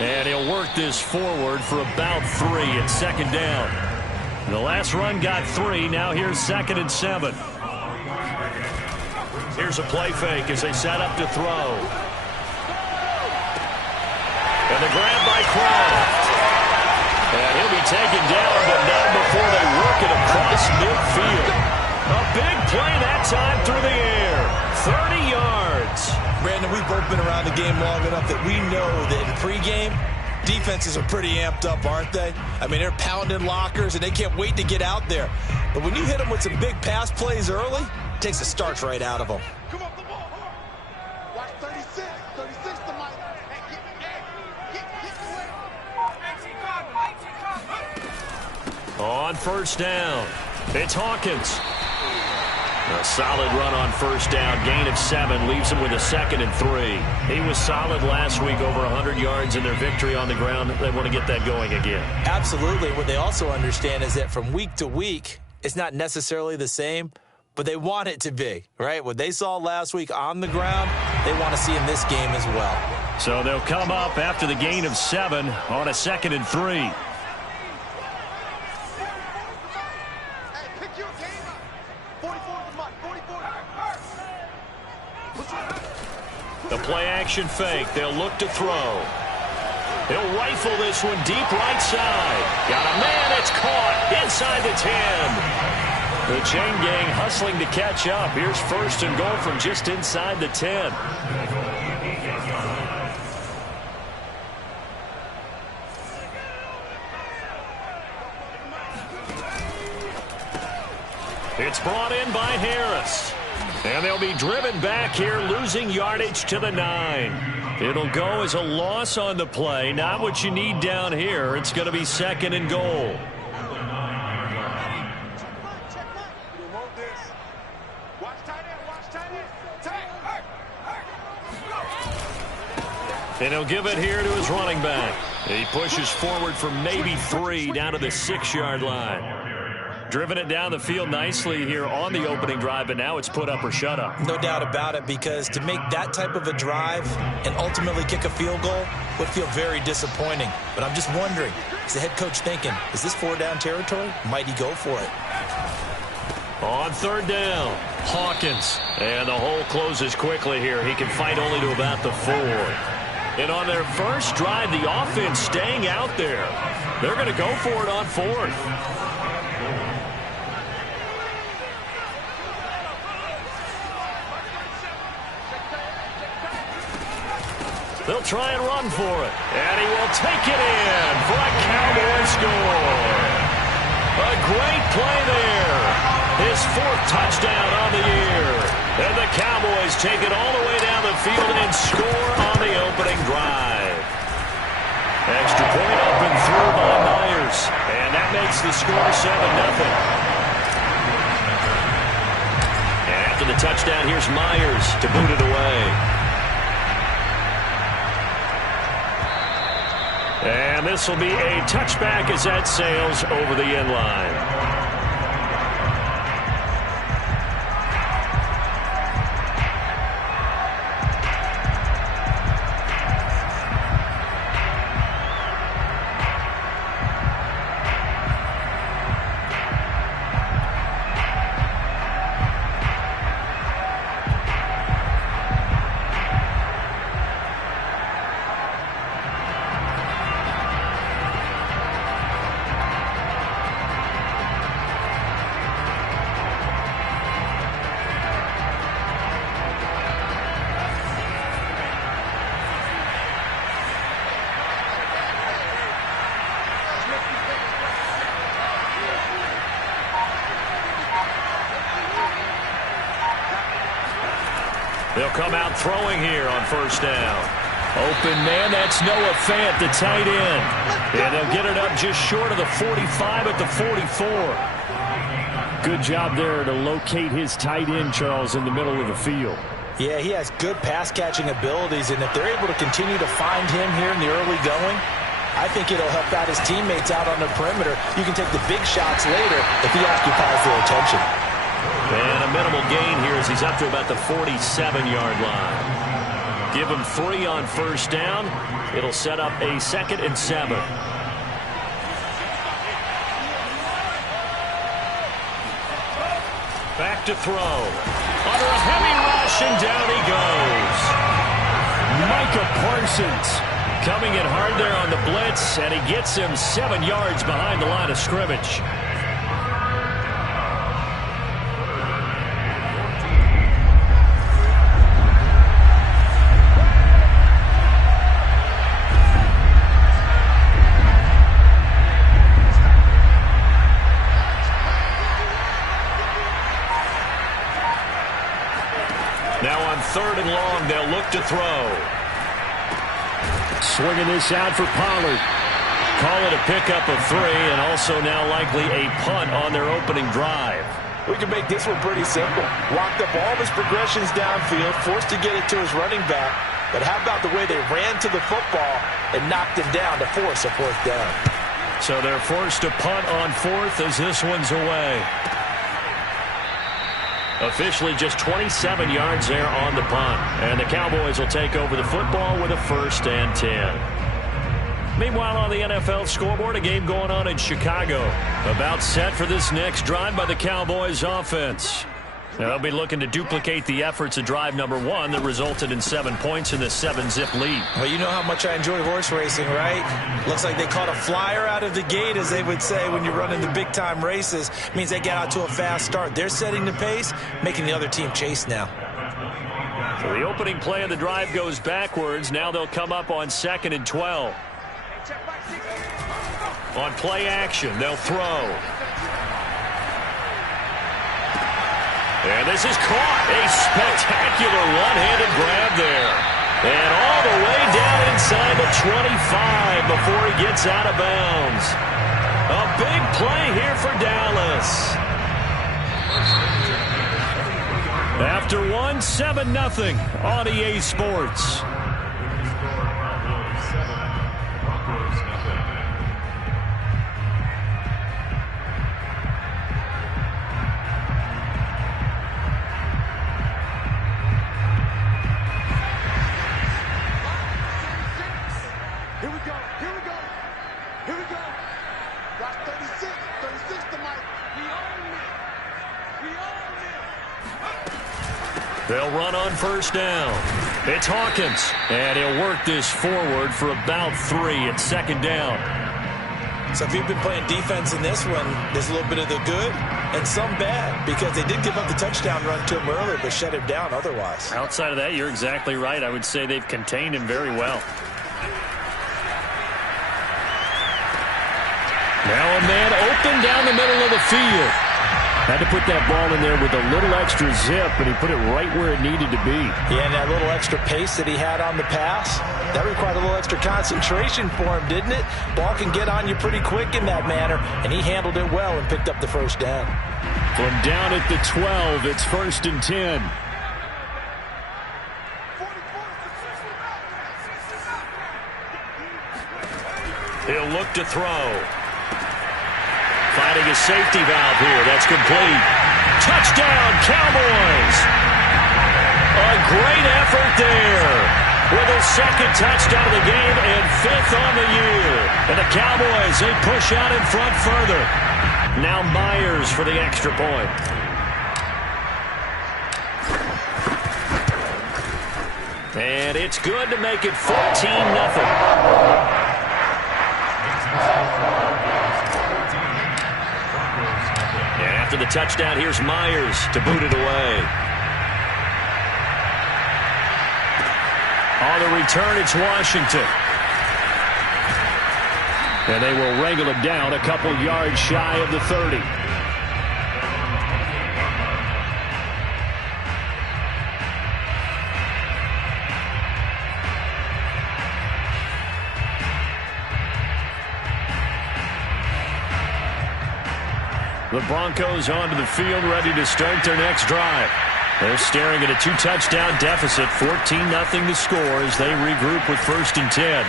And he'll work this forward for about 3 at second down. The last run got 3. Now here's 2nd and 7. Here's a play fake as they set up to throw. And the grab by Kraft. And he'll be taken down, but not before they work it across midfield. A big play that time through the air. 30 yards. Brandon, we've both been around the game long enough that we know that in pregame, defenses are pretty amped up, aren't they? I mean, they're pounding lockers, and they can't wait to get out there. But when you hit them with some big pass plays early, it takes the starch right out of them. Come on, the ball. Watch 36. 36 to Mike. On first down, it's Hawkins. A solid run on first down. Gain of 7 leaves him with a 2nd and 3. He was solid last week, over 100 yards in their victory on the ground. They want to get that going again. Absolutely. What they also understand is that from week to week, it's not necessarily the same, but they want it to be, right? What they saw last week on the ground, they want to see in this game as well. So they'll come up after the gain of 7 on a 2nd and 3. The play-action fake. They'll look to throw. He'll rifle this one deep right side. Got a man. It's caught inside the 10. The chain gang hustling to catch up. Here's 1st and goal from just inside the 10. It's brought in by Harris. And they'll be driven back here, losing yardage to the 9. It'll go as a loss on the play. Not what you need down here. It's going to be 2nd and goal. And he'll give it here to his running back. He pushes forward for maybe 3 down to the 6-yard line. Driven it down the field nicely here on the opening drive, but now it's put up or shut up. No doubt about it, because to make that type of a drive and ultimately kick a field goal would feel very disappointing. But I'm just wondering, is the head coach thinking, is this 4-down territory? Might he go for it? On 3rd down, Hawkins. And the hole closes quickly here. He can fight only to about the 4. And on their first drive, the offense staying out there. They're going to go for it on 4th. They'll try and run for it. And he will take it in for a Cowboy score. A great play there. His 4th touchdown on the year. And the Cowboys take it all the way down the field and score on the opening drive. Extra point up and through by Myers. And that makes the score 7-0. And after the touchdown, here's Myers to boot it away. And this will be a touchback as that sails over the end line. They'll come out throwing here on first down. Open man, that's Noah Fant, the tight end. And they'll get it up just short of the 45 at the 44. Good job there to locate his tight end, Charles, in the middle of the field. Yeah, he has good pass-catching abilities, and if they're able to continue to find him here in the early going, I think it'll help out his teammates out on the perimeter. You can take the big shots later if he occupies their attention. And a minimal gain here as he's up to about the 47-yard line. Give him 3 on first down. It'll set up a 2nd and 7. Back to throw. Under a heavy rush, and down he goes. Micah Parsons coming in hard there on the blitz, and he gets him 7 yards behind the line of scrimmage. Now on 3rd and long, they'll look to throw. Swinging this out for Pollard. Call it a pickup of 3, and also now likely a punt on their opening drive. We can make this one pretty simple. Locked up all of his progressions downfield, forced to get it to his running back. But how about the way they ran to the football and knocked him down to force a 4th down? So they're forced to punt on 4th as this one's away. Officially just 27 yards there on the punt. And the Cowboys will take over the football with a 1st and 10. Meanwhile, on the NFL scoreboard, a game going on in Chicago. About set for this next drive by the Cowboys offense. Now, they'll be looking to duplicate the efforts of drive number 1 that resulted in 7 points in the 7-zip lead. Well, you know how much I enjoy horse racing, right? Looks like they caught a flyer out of the gate, as they would say when you're running the big-time races. It means they get out to a fast start. They're setting the pace, making the other team chase now. So the opening play of the drive goes backwards. Now they'll come up on 2nd and 12. On play action, they'll throw. And this is caught. A spectacular one-handed grab there. And all the way down inside the 25 before he gets out of bounds. A big play here for Dallas. After 1, 7-0 on EA Sports. They'll run on 1st down. It's Hawkins, and he'll work this forward for about 3 at 2nd down. So if you've been playing defense in this one, there's a little bit of the good and some bad, because they did give up the touchdown run to him earlier, but shut him down otherwise. Outside of that, you're exactly right. I would say they've contained him very well. Now a man open down the middle of the field. Had to put that ball in there with a little extra zip, and he put it right where it needed to be. Yeah, and that little extra pace that he had on the pass, that required a little extra concentration for him, didn't it? Ball can get on you pretty quick in that manner, and he handled it well and picked up the 1st down. From down at the 12, it's 1st and 10. He'll look to throw. Finding a safety valve here. That's complete. Touchdown, Cowboys. A great effort there. With a 2nd touchdown of the game and 5th on the year. And the Cowboys, they push out in front further. Now Myers for the extra point. And it's good to make it 14-0. After the touchdown, here's Myers to boot it away. On the return, it's Washington. And they will wrangle him down a couple yards shy of the 30. The Broncos onto the field, ready to start their next drive. They're staring at a 2-touchdown deficit, 14-0 to score as they regroup with 1st and 10.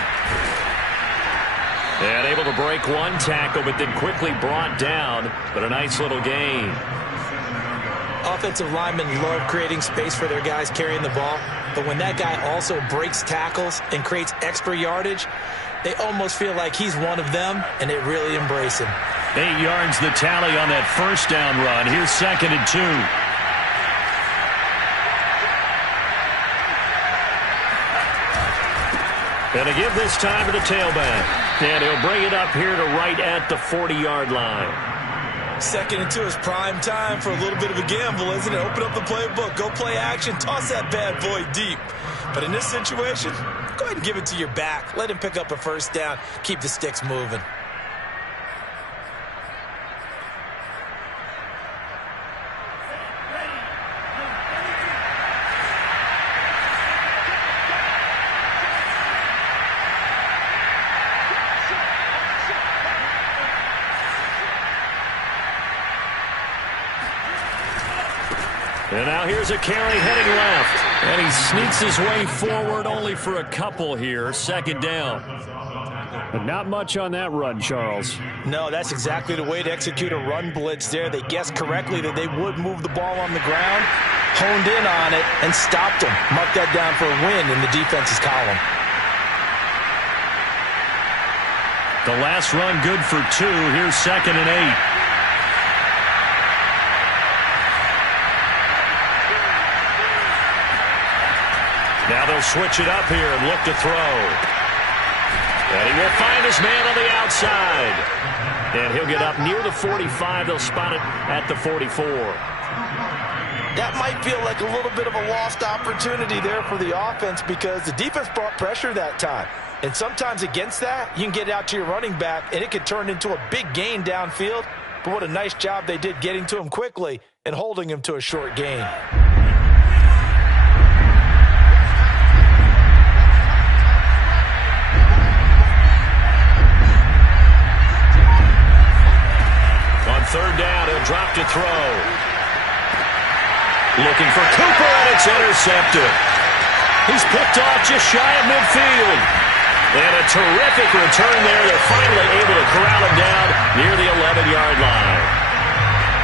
And able to break one tackle, but then quickly brought down, but a nice little gain. A offensive linemen love creating space for their guys carrying the ball, but when that guy also breaks tackles and creates extra yardage, they almost feel like he's one of them, and they really embrace him. 8 yards the tally on that first down run. Here's 2nd and 2. And to give this time to the tailback. And he'll bring it up here to right at the 40-yard line. 2nd and 2 is prime time for a little bit of a gamble, isn't it? Open up the playbook, go play action, toss that bad boy deep. But in this situation, go ahead and give it to your back. Let him pick up a first down. Keep the sticks moving. And now here's a carry heading left. And he sneaks his way forward only for a couple here. 2nd down. But not much on that run, Charles. No, that's exactly the way to execute a run blitz there. They guessed correctly that they would move the ball on the ground, honed in on it, and stopped them. Mark that down for a win in the defense's column. The last run good for 2. Here's 2nd and 8. Now they'll switch it up here and look to throw. And he will find his man on the outside. And he'll get up near the 45. They'll spot it at the 44. That might feel like a little bit of a lost opportunity there for the offense because the defense brought pressure that time. And sometimes against that, you can get out to your running back, and it could turn into a big gain downfield. But what a nice job they did getting to him quickly and holding him to a short gain. Third down, he'll drop to throw. Looking for Cooper, and it's intercepted. He's picked off just shy of midfield. And a terrific return there. They're finally able to corral him down near the 11-yard line.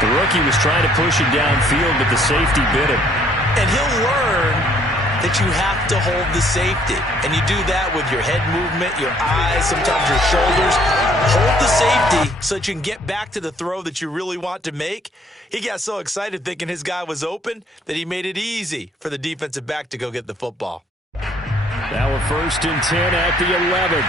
The rookie was trying to push it downfield, but the safety bit him. And he'll learn that you have to hold the safety. And you do that with your head movement, your eyes, sometimes your shoulders. Hold the safety so that you can get back to the throw that you really want to make. He got so excited thinking his guy was open that he made it easy for the defensive back to go get the football. Now a 1st and 10 at the 11.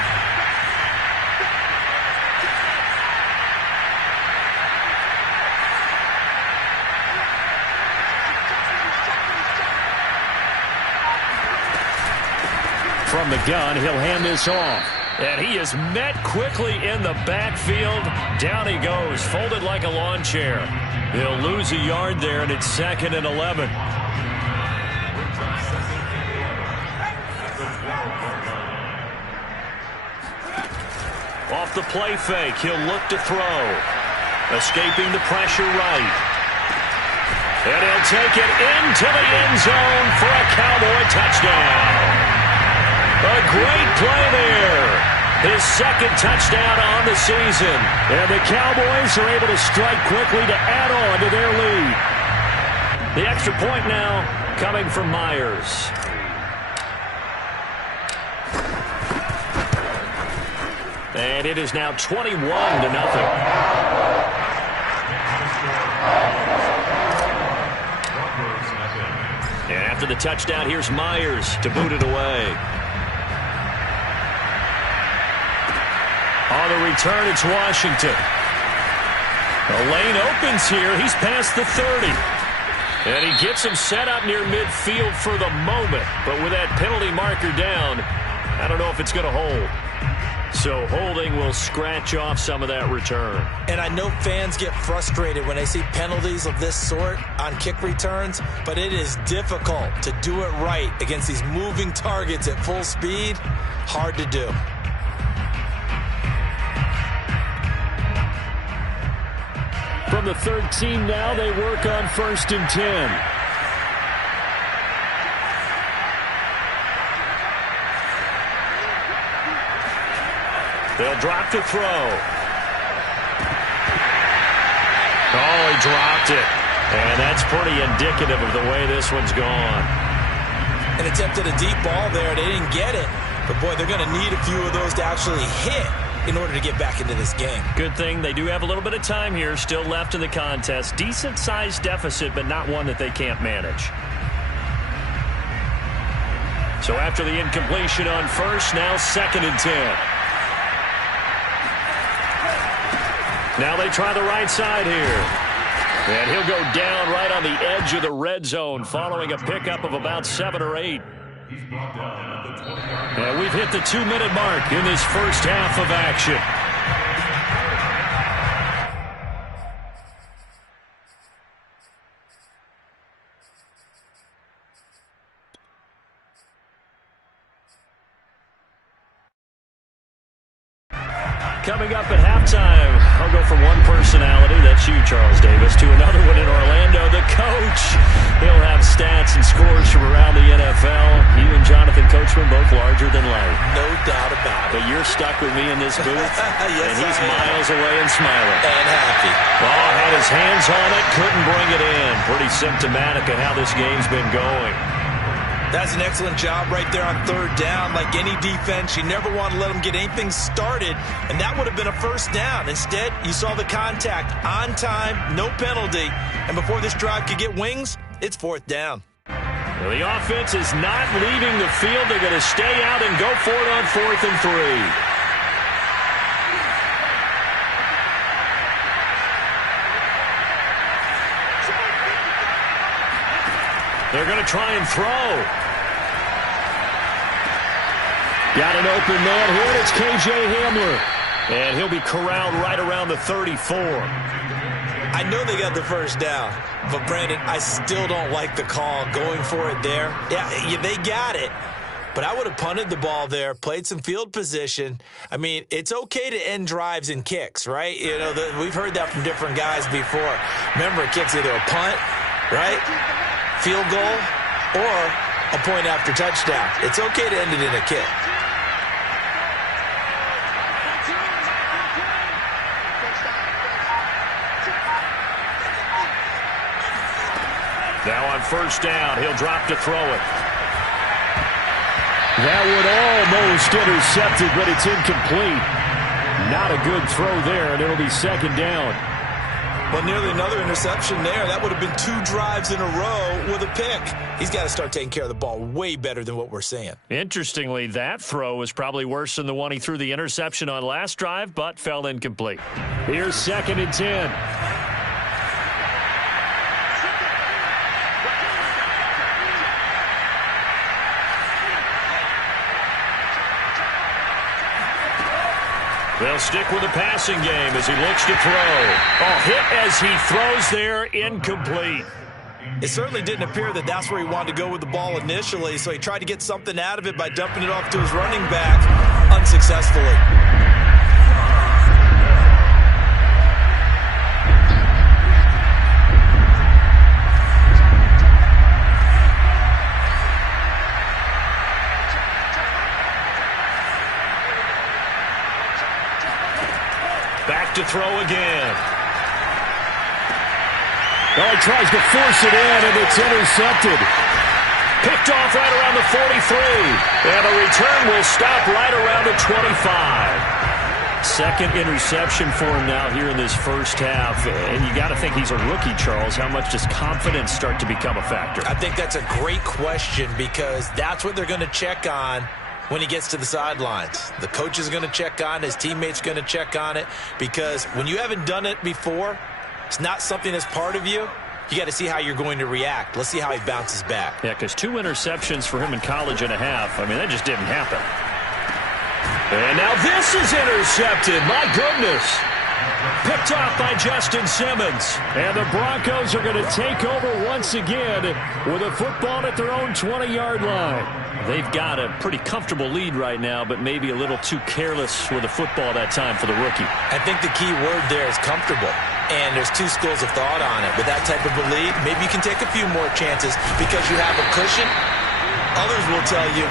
From the gun, he'll hand this off. And he is met quickly in the backfield. Down he goes, folded like a lawn chair. He'll lose a yard there, and it's 2nd and 11. Off the play fake, he'll look to throw. Escaping the pressure right. And he'll take it into the end zone for a Cowboy touchdown. A great play there. His 2nd touchdown on the season. And the Cowboys are able to strike quickly to add on to their lead. The extra point now coming from Myers. And it is now 21-0. And after the touchdown, here's Myers to boot it away. On the return, it's Washington. The lane opens here. He's past the 30. And he gets him set up near midfield for the moment. But with that penalty marker down, I don't know if it's going to hold. So holding will scratch off some of that return. And I know fans get frustrated when they see penalties of this sort on kick returns, but it is difficult to do it right against these moving targets at full speed. Hard to do. From the 13 now, they work on 1st and 10. They'll drop to throw. Oh, he dropped it. And that's pretty indicative of the way this one's gone. An attempt at a deep ball there. They didn't get it. But, boy, they're going to need a few of those to actually hit in order to get back into this game. Good thing they do have a little bit of time here still left in the contest. Decent-sized deficit, but not one that they can't manage. So after the incompletion on first, now 2nd and 10. Now they try the right side here. And he'll go down right on the edge of the red zone following a pickup of about 7 or 8. And we've hit the 2-minute mark in this first half of action. Coming up at halftime, I'll go from one personality, that's you, Charles Davis, to another one in Orlando, the coach. He'll have stats and scores from around the NFL. You and Jonathan Coachman both larger than life. No doubt about it. But you're stuck with me in this booth, yes, and he's miles away and smiling. And happy. Oh, had his hands on it, couldn't bring it in. Pretty symptomatic of how this game's been going. That's an excellent job right there on 3rd down. Like any defense, you never want to let them get anything started, and that would have been a 1st down. Instead, you saw the contact on time, no penalty, and before this drive could get wings, it's 4th down. Well, the offense is not leaving the field. They're going to stay out and go for it on 4th and 3. They're going to try and throw. Got an open man here, and it's K.J. Hamler. And he'll be corralled right around the 34. I know they got the 1st down, but, Brandon, I still don't like the call going for it there. Yeah, they got it. But I would have punted the ball there, played some field position. I mean, it's okay to end drives and kicks, right? You know, we've heard that from different guys before. Remember, a kick's either a punt, right, field goal, or a point after touchdown. It's okay to end it in a kick. Now on 1st down, he'll drop to throw it. That would almost intercepted, but it's incomplete. Not a good throw there, and it'll be 2nd down. Well, nearly another interception there. That would have been 2 drives in a row with a pick. He's got to start taking care of the ball way better than what we're seeing. Interestingly, that throw was probably worse than the one he threw the interception on last drive, but fell incomplete. Here's 2nd and 10. They'll stick with the passing game as he looks to throw. Oh, hit as he throws there, incomplete. It certainly didn't appear that that's where he wanted to go with the ball initially, so he tried to get something out of it by dumping it off to his running back unsuccessfully. To throw again. Oh, he tries to force it in, and it's intercepted. Picked off right around the 43. And the return will stop right around the 25. 2nd interception for him now here in this first half. And you got to think he's a rookie, Charles. How much does confidence start to become a factor? I think that's a great question because that's what they're going to check on when he gets to the sidelines. The coach is going to check on it. His teammates going to check on it. Because when you haven't done it before, it's not something that's part of you. You got to see how you're going to react. Let's see how he bounces back. Yeah, because 2 interceptions for him in college and a half. I mean, that just didn't happen. And now this is intercepted. My goodness. Picked off by Justin Simmons. And the Broncos are going to take over once again with a football at their own 20-yard line. They've got a pretty comfortable lead right now, but maybe a little too careless with the football that time for the rookie. I think the key word there is comfortable. And there's 2 schools of thought on it. With that type of a lead, maybe you can take a few more chances because you have a cushion. Others will tell you,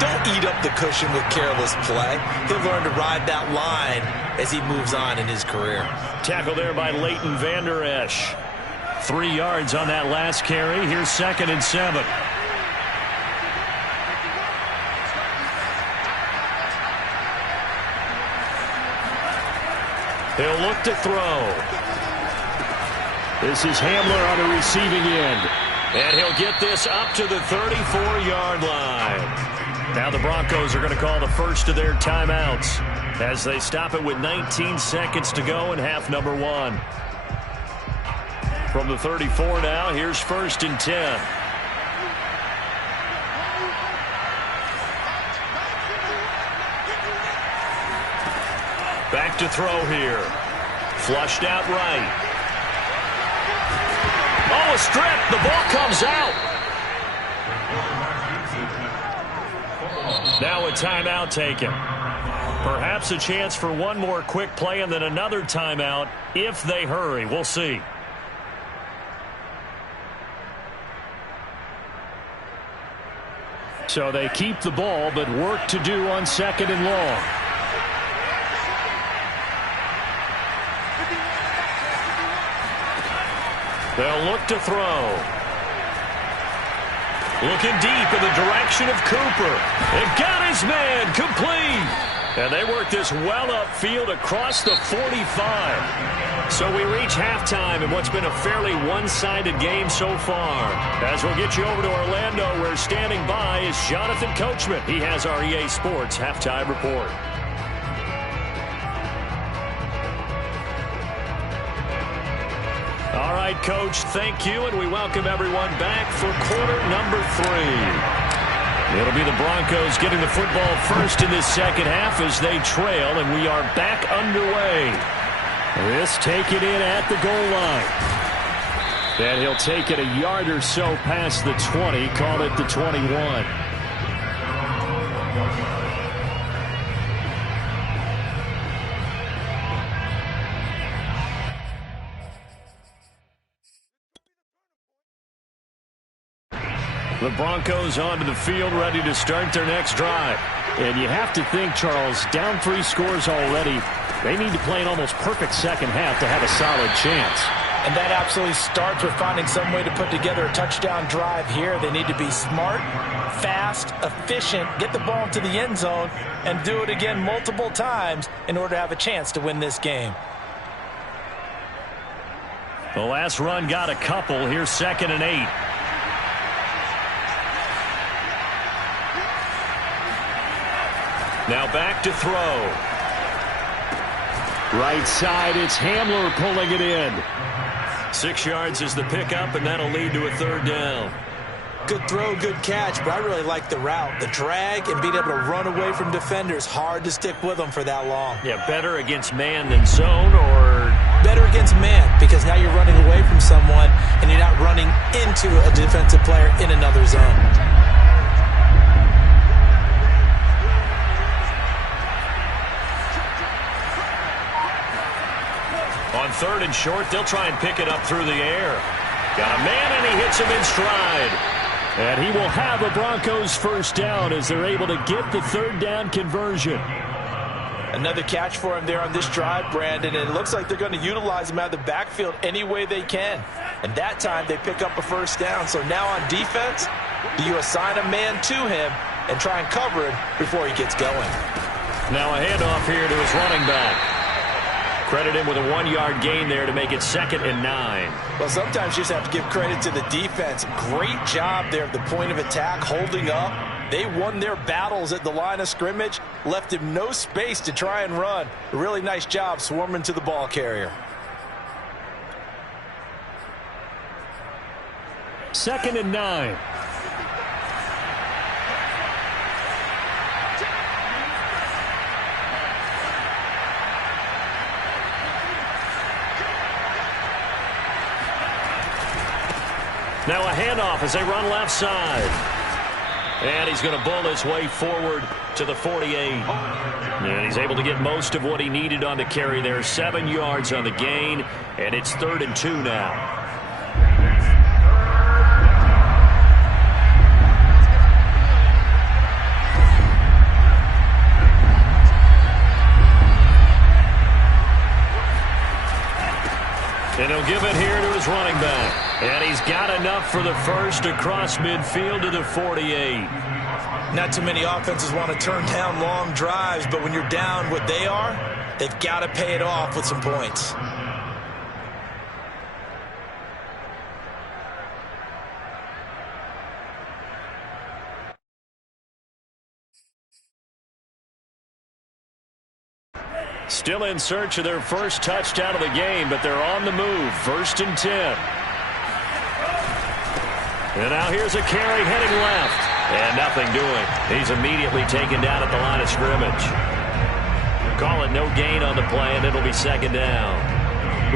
don't eat up the cushion with careless play. He'll learn to ride that line as he moves on in his career. Tackle there by Leighton Vander Esch. 3 yards on that last carry. Here's 2nd and 7. He'll look to throw. This is Hamler on the receiving end. And he'll get this up to the 34-yard line. Now the Broncos are going to call the first of their timeouts as they stop it with 19 seconds to go in half number 1. From the 34 now, here's 1st and 10. Back to throw here. Flushed out right. Oh, a strip. The ball comes out. Now a timeout taken. Perhaps a chance for one more quick play and then another timeout if they hurry. We'll see. So they keep the ball, but work to do on 2nd and long. They'll look to throw. Looking deep in the direction of Cooper. They've got his man complete. And they work this well upfield across the 45. So we reach halftime in what's been a fairly one-sided game so far. As we'll get you over to Orlando, where standing by is Jonathan Coachman. He has our EA Sports halftime report. All right, Coach, thank you, and we welcome everyone back for quarter number 3. It'll be the Broncos getting the football first in this second half as they trail, and we are back underway. This taken in at the goal line. And he'll take it a yard or so past the 20, call it the 21. The Broncos onto the field, ready to start their next drive. And you have to think, Charles, down 3 scores already. They need to play an almost perfect second half to have a solid chance. And that absolutely starts with finding some way to put together a touchdown drive here. They need to be smart, fast, efficient, get the ball into the end zone, and do it again multiple times in order to have a chance to win this game. The last run got a couple. Here's 2nd and 8. Now back to throw. Right side, it's Hamler pulling it in. 6 yards is the pickup, and that'll lead to a 3rd down. Good throw, good catch, but I really like the route. The drag and being able to run away from defenders, hard to stick with them for that long. Yeah, better against man than zone, or? Better against man, because now you're running away from someone, and you're not running into a defensive player in another zone. On 3rd and short, they'll try and pick it up through the air. Got a man, and he hits him in stride. And he will have a Broncos first down as they're able to get the 3rd down conversion. Another catch for him there on this drive, Brandon, and it looks like they're going to utilize him out of the backfield any way they can. And that time they pick up a first down. So now on defense, do you assign a man to him and try and cover him before he gets going? Now a handoff here to his running back. Credit him with a 1-yard gain there to make it 2nd and 9. Well, sometimes you just have to give credit to the defense. Great job there at the point of attack, holding up. They won their battles at the line of scrimmage, left him no space to try and run. A really nice job swarming to the ball carrier. 2nd and 9. Now a handoff as they run left side. And he's going to bull his way forward to the 48. And he's able to get most of what he needed on the carry there. 7 yards on the gain, and it's 3rd and 2 now. And he'll give it here to his running back. for the first across midfield to the 48. Not too many offenses want to turn down long drives, but when you're down what they are, they've got to pay it off with some points. Still in search of their first touchdown of the game, but they're on the move. 1st and 10. And now here's a carry heading left. And nothing doing. He's immediately taken down at the line of scrimmage. Call it no gain on the play, and it'll be 2nd down.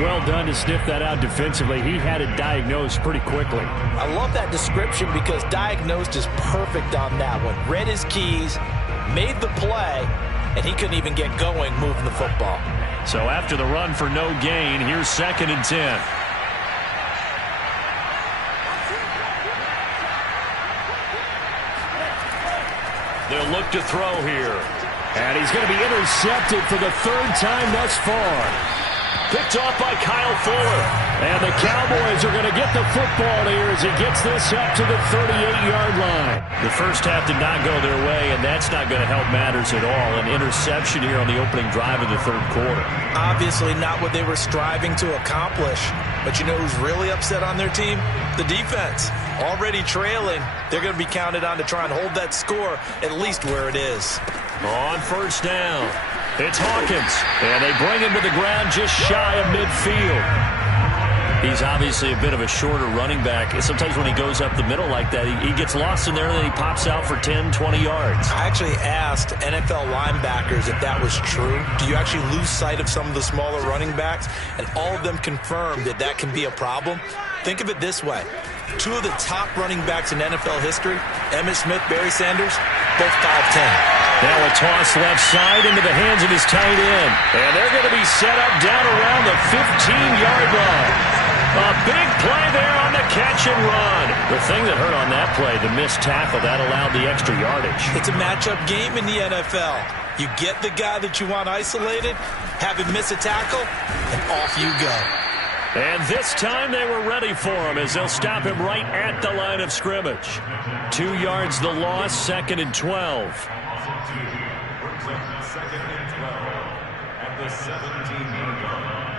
Well done to sniff that out defensively. He had it diagnosed pretty quickly. I love that description because diagnosed is perfect on that one. Read his keys, made the play, and he couldn't even get going moving the football. So after the run for no gain, here's 2nd and 10. They'll look to throw here. And he's going to be intercepted for the 3rd time thus far. Picked off by Kyle Fuller. And the Cowboys are going to get the football here as he gets this up to the 38-yard line. The first half did not go their way, and that's not going to help matters at all. An interception here on the opening drive of the 3rd quarter. Obviously not what they were striving to accomplish. But you know who's really upset on their team? The defense. Already trailing. They're going to be counted on to try and hold that score at least where it is. On 1st down, it's Hawkins. And they bring him to the ground just shy of midfield. He's obviously a bit of a shorter running back. Sometimes when he goes up the middle like that, he gets lost in there and then he pops out for 10, 20 yards. I actually asked NFL linebackers if that was true. Do you actually lose sight of some of the smaller running backs? And all of them confirmed that that can be a problem. Think of it this way. 2 of the top running backs in NFL history, Emmitt Smith, Barry Sanders, both 5'10". Now a toss left side into the hands of his tight end. And they're going to be set up down around the 15-yard line. A big play there on the catch and run. The thing that hurt on that play, the missed tackle, that allowed the extra yardage. It's a matchup game in the NFL. You get the guy that you want isolated, have him miss a tackle, and off you go. And this time they were ready for him as they'll stop him right at the line of scrimmage. 2 yards the loss, 2nd and 12. 2nd and 12 at the 17-yard line.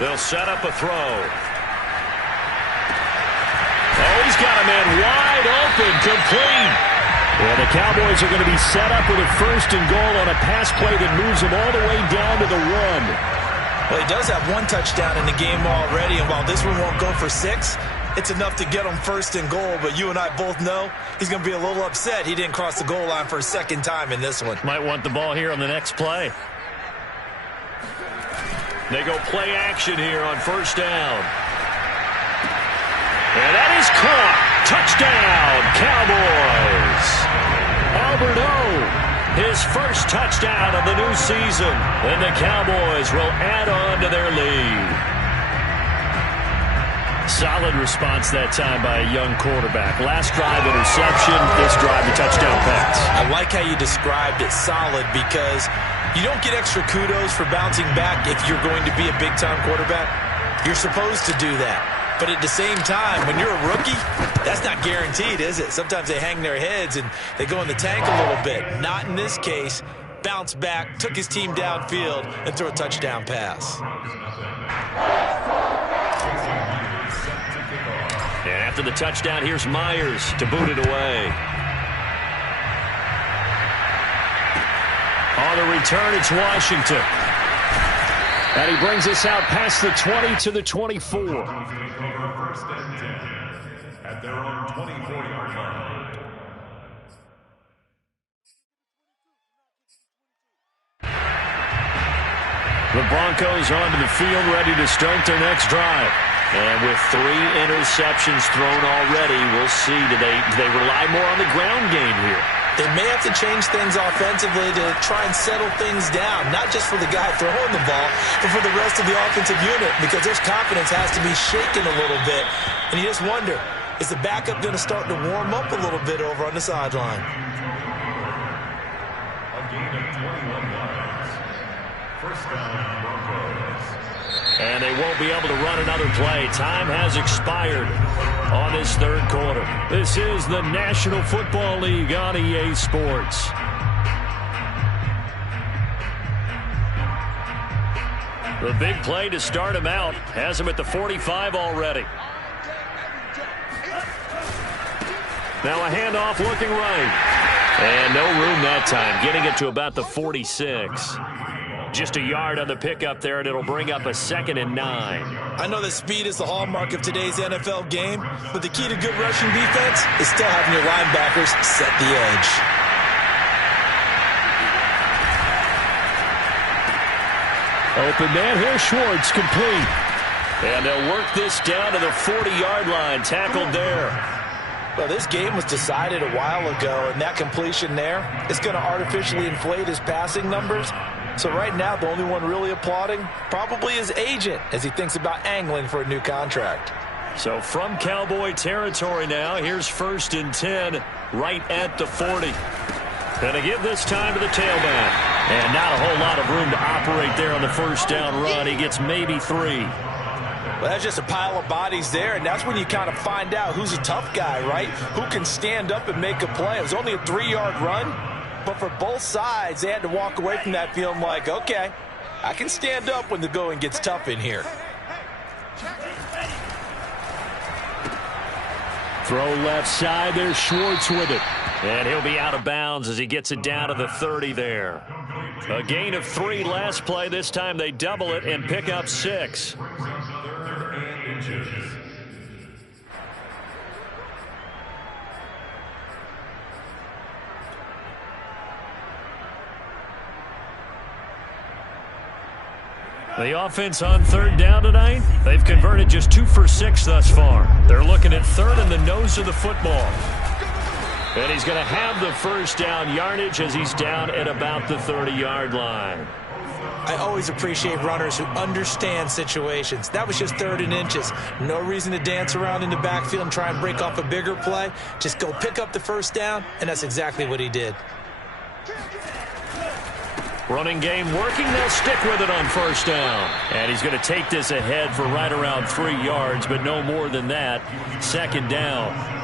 They'll set up a throw. Oh, he's got a man wide open, complete. Well, the Cowboys are going to be set up with a 1st and goal on a pass play that moves them all the way down to the run. Well, he does have 1 touchdown in the game already, and while this one won't go for 6, it's enough to get him 1st and goal. But you and I both know he's going to be a little upset he didn't cross the goal line for a 2nd time in this one. Might want the ball here on the next play. They go play action here on 1st down. And that is caught. Touchdown, Cowboys. Albert O, his first touchdown of the new season. And the Cowboys will add on to their lead. Solid response that time by a young quarterback. Last drive, interception. This drive, a touchdown pass. I like how you described it, solid, because you don't get extra kudos for bouncing back if you're going to be a big-time quarterback. You're supposed to do that. But at the same time, when you're a rookie, that's not guaranteed, is it? Sometimes they hang their heads and they go in the tank a little bit. Not in this case. Bounce back, took his team downfield, and threw a touchdown pass. And after the touchdown, here's Myers to boot it away. On the return, it's Washington. And he brings us out past the 20 to the 24. 1st and 10 at their own 24-yard line. The Broncos onto the field, ready to start their next drive. And with 3 interceptions thrown already, we'll see. Do they rely more on the ground game here? They may have to change things offensively to try and settle things down, not just for the guy throwing the ball, but for the rest of the offensive unit, because their confidence has to be shaken a little bit. And you just wonder, Is the backup going to start to warm up a little bit over on the sideline? A gain of 21 yards. First down, Broncos. And they won't be able to run another play. Time has expired on this third quarter. This is the National Football League on EA Sports. The big play to start him out has him at the 45 already. Now a handoff looking right. And no room that time, getting it to about the 46. Just a yard on the pickup there, and it'll bring up a 2nd and 9. I know that speed is the hallmark of today's NFL game, but the key to good rushing defense is still having your linebackers set the edge. Open man here, Schwartz, complete. And they'll work this down to the 40-yard line, tackled there. Well, this game was decided a while ago, and that completion there is going to artificially inflate his passing numbers. So right now, the only one really applauding probably his agent as he thinks about angling for a new contract. So from Cowboy territory now, here's 1st and 10 right at the 40. And to give this time to the tailback. And not a whole lot of room to operate there on the first down run. He gets maybe 3. Well, that's just a pile of bodies there, and that's when you kind of find out who's a tough guy, right? Who can stand up and make a play. It was only a 3-yard run, but for both sides, they had to walk away from that feeling like, okay, I can stand up when the going gets tough in here. Throw left side, there's Schwartz with it. And he'll be out of bounds as he gets it down to the 30 there. A gain of 3 last play. This time they double it and pick up 6. 3rd and inches. The offense on 3rd down tonight, they've converted just 2 for 6 thus far. They're looking at 3rd and the nose of the football. And he's going to have the first down yardage as he's down at about the 30-yard line. I always appreciate runners who understand situations. That was just 3rd and inches. No reason to dance around in the backfield and try and break off a bigger play. Just go pick up the first down, and that's exactly what he did. Running game working. They'll stick with it on first down. And he's going to take this ahead for right around 3 yards, but no more than that. 2nd down.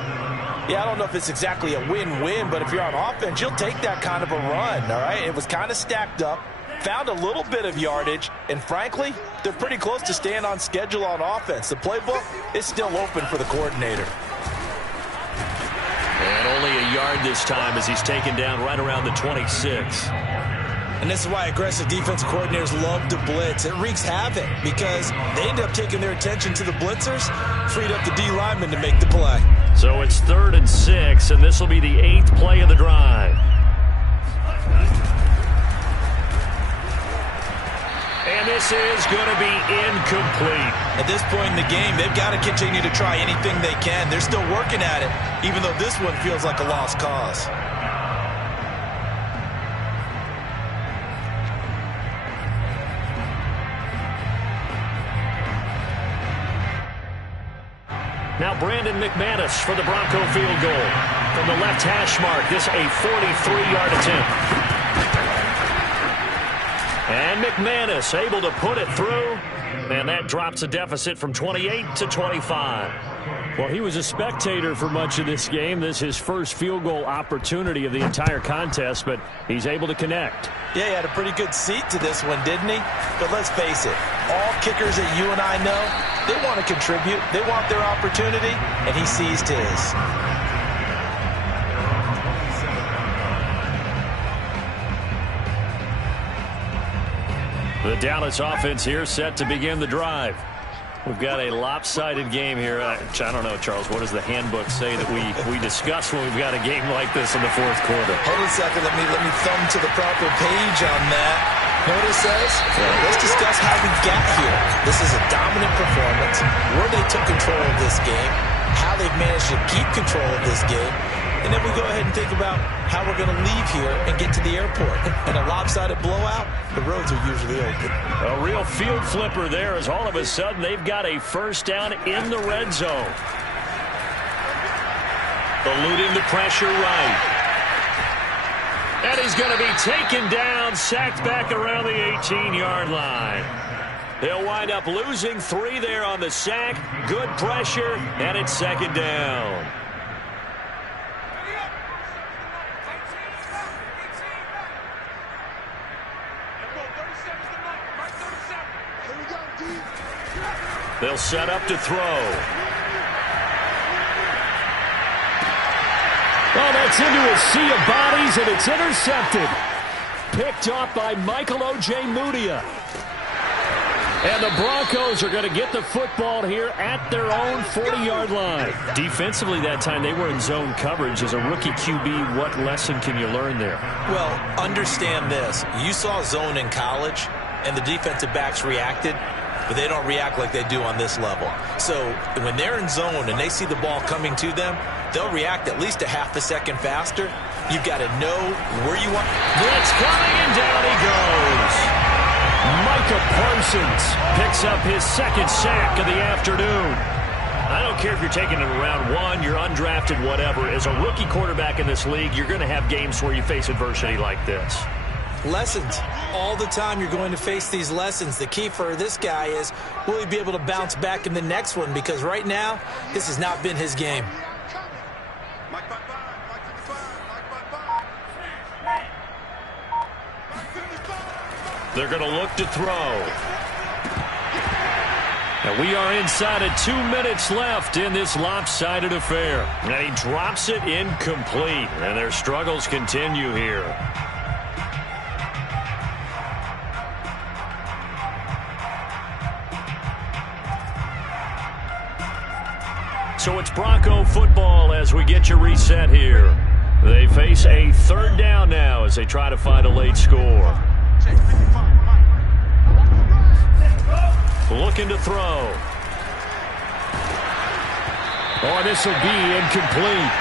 Yeah, I don't know if it's exactly a win-win, but if you're on offense, you'll take that kind of a run, all right? It was kind of stacked up, found a little bit of yardage, and frankly, they're pretty close to staying on schedule on offense. The playbook is still open for the coordinator. And only a yard this time as he's taken down right around the 26. And this is why aggressive defensive coordinators love to blitz. It wreaks havoc because they end up taking their attention to the blitzers, freed up the D lineman to make the play. So it's 3rd and 6, and this will be the 8th play of the drive. And this is going to be incomplete. At this point in the game, they've got to continue to try anything they can. They're still working at it, even though this one feels like a lost cause. Now Brandon McManus for the Bronco field goal. From the left hash mark, this a 43-yard attempt. And McManus able to put it through. And that drops a deficit from 28 to 25. Well, he was a spectator for much of this game. This is his first field goal opportunity of the entire contest, but he's able to connect. Yeah, he had a pretty good seat to this one, didn't he? But let's face it, all kickers that you and I know, they want to contribute. They want their opportunity, and he seized his. The Dallas offense here set to begin the drive. We've got a lopsided game here. I don't know, Charles, what does the handbook say that we discuss when we've got a game like this in the fourth quarter? Hold a second. Let me thumb to the proper page on that. Know what it says? Let's discuss how we got here. This is a dominant performance, where they took control of this game, how they've managed to keep control of this game, and then we go ahead and think about how we're going to leave here and get to the airport. In a lopsided blowout, the roads are usually open. A real field flipper there as all of a sudden they've got a first down in the red zone. Eluding the pressure right. And he's going to be taken down, sacked back around the 18-yard line. He'll wind up losing 3 there on the sack. Good pressure, and it's second down. They'll set up to throw. Oh, that's into a sea of bodies, and it's intercepted. Picked off by Michael Ojemudia. And the Broncos are going to get the football here at their own 40-yard line. Defensively that time, they were in zone coverage. As a rookie QB, what lesson can you learn there? Well, understand this. You saw zone in college, and the defensive backs reacted, but they don't react like they do on this level. So when they're in zone and they see the ball coming to them, they'll react at least a half a second faster. You've got to know where you want. Blitz coming, and down he goes. Micah Parsons picks up his second sack of the afternoon. I don't care if you're taking it in round 1, you're undrafted, whatever. As a rookie quarterback in this league, you're going to have games where you face adversity like this. Lessons. All the time you're going to face these lessons. The key for this guy is, will he be able to bounce back in the next one? Because right now, this has not been his game. They're going to look to throw. And we are inside of 2 minutes left in this lopsided affair. And he drops it incomplete. And their struggles continue here. So it's Bronco football as we get you reset here. They face a third down now as they try to find a late score. Looking to throw. Oh, this will be incomplete.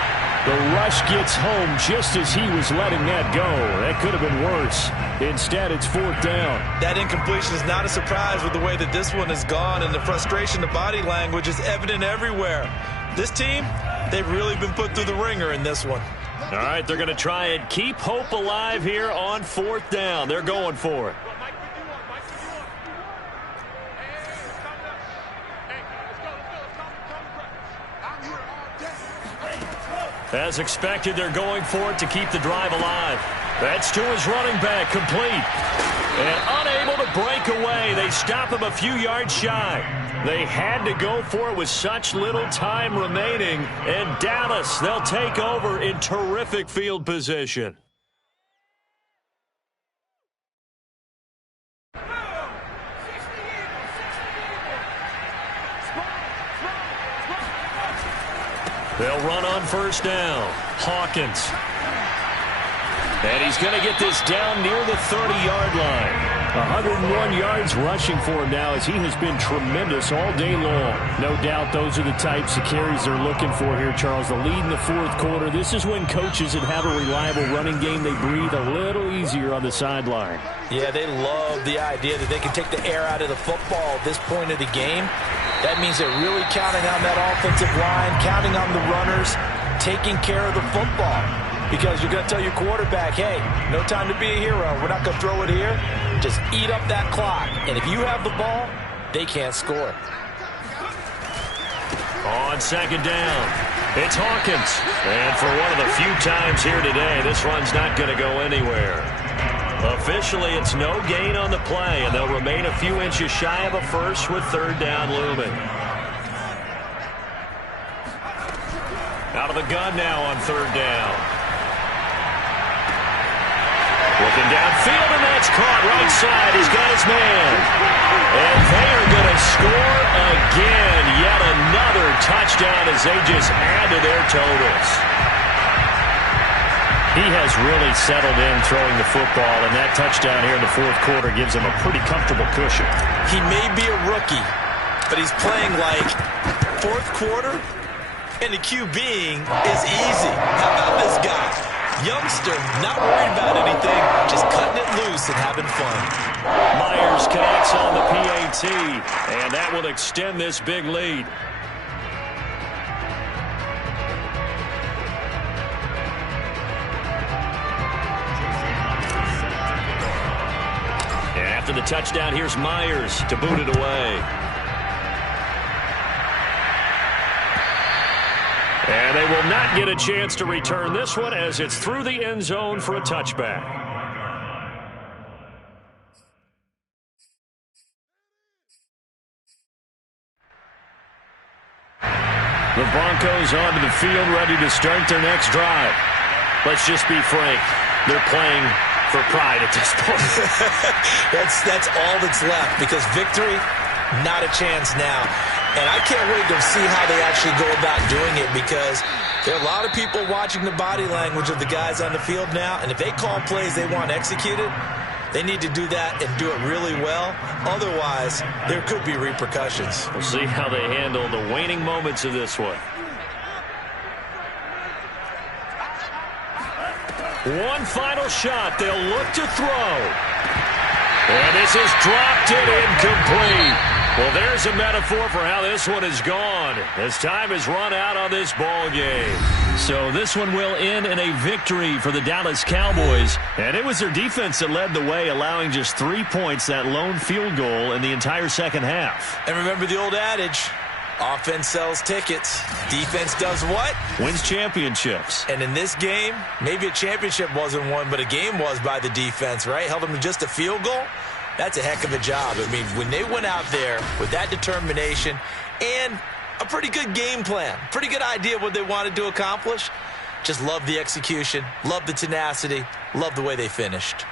The rush gets home just as he was letting that go. That could have been worse. Instead, it's 4th down. That incompletion is not a surprise with the way that this one has gone, and the frustration, the body language is evident everywhere. This team, they've really been put through the ringer in this one. All right, they're going to try and keep hope alive here on 4th down. They're going for it. As expected, they're going for it to keep the drive alive. That's to his running back, complete. And unable to break away. They stop him a few yards shy. They had to go for it with such little time remaining. And Dallas, they'll take over in terrific field position. They'll run on 1st down. Hawkins. And he's going to get this down near the 30-yard line. 101 yards rushing for him now as he has been tremendous all day long. No doubt those are the types of carries they're looking for here, Charles. The lead in the 4th quarter. This is when coaches that have a reliable running game, they breathe a little easier on the sideline. Yeah, they love the idea that they can take the air out of the football at this point of the game. That means they're really counting on that offensive line, counting on the runners, taking care of the football. Because you're going to tell your quarterback, hey, no time to be a hero. We're not going to throw it here. Just eat up that clock. And if you have the ball, they can't score. On 2nd down, it's Hawkins. And for one of the few times here today, this run's not going to go anywhere. Officially, it's no gain on the play, and they'll remain a few inches shy of a first with 3rd down looming. Out of the gun now on 3rd down. Looking downfield, and that's caught right side. He's got his man. And they are going to score again. Yet another touchdown as they just add to their totals. He has really settled in throwing the football, and that touchdown here in the 4th quarter gives him a pretty comfortable cushion. He may be a rookie, but he's playing like 4th quarter, and the QBing is easy. How about this guy? Youngster, not worried about anything, just cutting it loose and having fun. Myers connects on the PAT, and that will extend this big lead. After the touchdown, here's Myers to boot it away. And they will not get a chance to return this one as it's through the end zone for a touchback. The Broncos onto the field, ready to start their next drive. Let's just be frank. They're playing for pride at this point. That's all that's left, because victory, not a chance now. And I can't wait to see how they actually go about doing it, because there are a lot of people watching the body language of the guys on the field now, and if they call plays they want executed, they need to do that and do it really well. Otherwise, there could be repercussions. We'll see how they handle the waning moments of this one. One final shot. They'll look to throw. And this is dropped and incomplete. Well, there's a metaphor for how this one is gone, as time has run out on this ball game. So this one will end in a victory for the Dallas Cowboys. And it was their defense that led the way, allowing just 3 points, that lone field goal in the entire second half. And remember the old adage, offense sells tickets. Defense does what? Wins championships. And in this game, maybe a championship wasn't won, but a game was by the defense, right? Held them to just a field goal. That's a heck of a job. I mean, when they went out there with that determination and a pretty good game plan, pretty good idea of what they wanted to accomplish, just love the execution, love the tenacity, love the way they finished.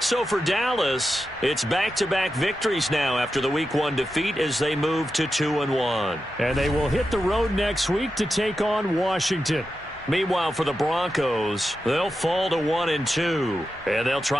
So for Dallas, it's back-to-back victories now after the Week 1 defeat as they move to 2-1. And they will hit the road next week to take on Washington. Meanwhile, for the Broncos, they'll fall to 1-2, and they'll try